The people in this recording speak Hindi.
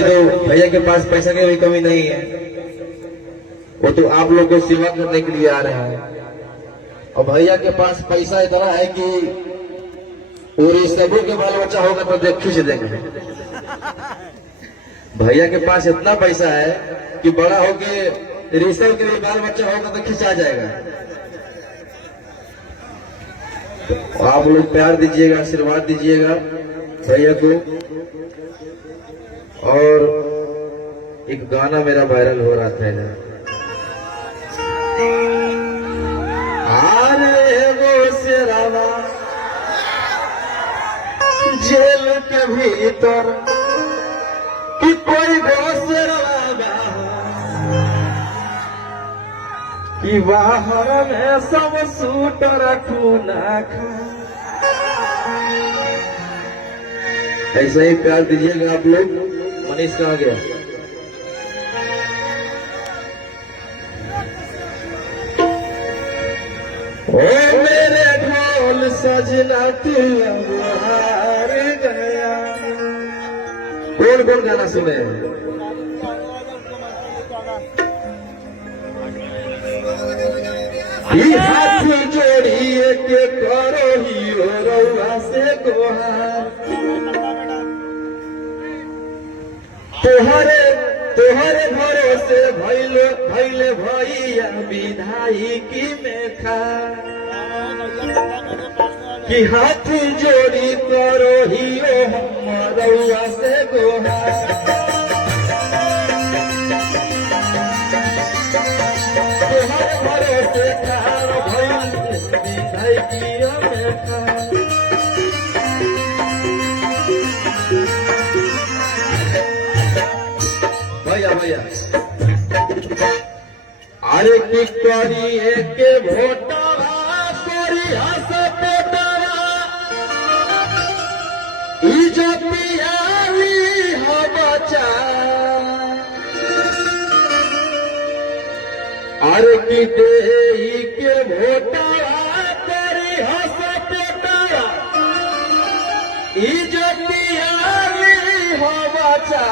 तो भैया के पास पैसा की भी कमी नहीं है, वो तो आप लोग को सेवा करने के लिए आ रहे हैं। और भैया के पास पैसा इतना है कि पूरी सबों के बाल बच्चा होगा तो देख खींच देंगे। भैया के पास इतना पैसा है कि बड़ा होके ऋषभ के भी बाल बच्चा होगा तो खिंचा जाएगा। तो आप लोग प्यार दीजिएगा, आशीर्वाद दीजिएगा भैया को। और एक गाना मेरा वायरल हो रहा था ना, शेरावा जेल के भीतर कि कोई शेरावा कि बाहर में सब सूट रखू ना खा। ऐसा ही प्यार दीजिएगा आप लोग। मनीष कहाँ गया? ओ मेरे ढोल सजना तू हार गया। कौन कौन गाना सुने? हाथ जोड़िए के करो हीरो रउआ से गोहार। तोहरे भरोसे भैले भैया विधायकी में खा कि हाथ जोड़ी करो हियो हम रउआ से गोहार। तोहरे भरोसे ठार भैले विधायकी में खा। भैया अरे की करिए के भोटवा करिया से पोटवा इज्जतियारी हो बचा। अरे की देई के भोटवा करिया से पोटवा इज्जतियारी हो बचा।